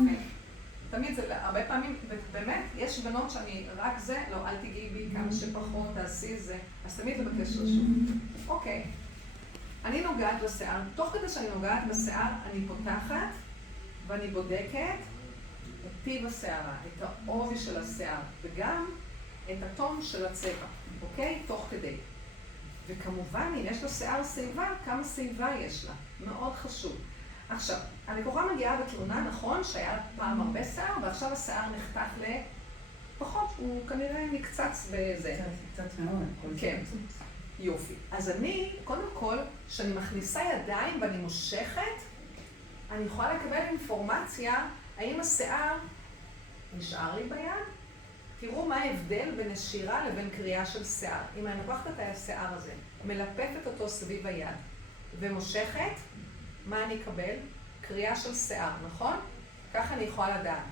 יופי. תמיד זה, הרבה פעמים, באמת, יש בנות שאני רק זה, לא, אל תגיעי בי כמה שפחות, תעשי זה, אז תמיד לבקש רשות. אוקיי. אני נוגעת בשיער, תוך כדי שאני נוגעת בשיער, אני פותחת ואני בודקת את טיב השערה, את העובי של השיער, וגם את הטון של הצבע, אוקיי? תוך כדי. וכמובן, אם יש לה שיער שיבה, כמה שיבה יש לה. מאוד חשוב. עכשיו, הלקוחה מגיעה בתלונה, נכון, שהיה פעם הרבה שיער, ועכשיו השיער נחתך לפחות, הוא כנראה נקצץ בזה. קצת מאוד. כן, יופי. אז אני, קודם כל, כשאני מכניסה ידיים ואני מושכת, אני יכולה לקבל אינפורמציה, האם השיער נשאר לי ביד? תראו מה ההבדל בין נשירה לבין קריאה של שיער. אם אני לוקחת את השיער הזה, מלפפת אותו סביב היד ומושכת, מה אני אקבל? קריאה של שיער, נכון? ככה אני יכולה לדעת.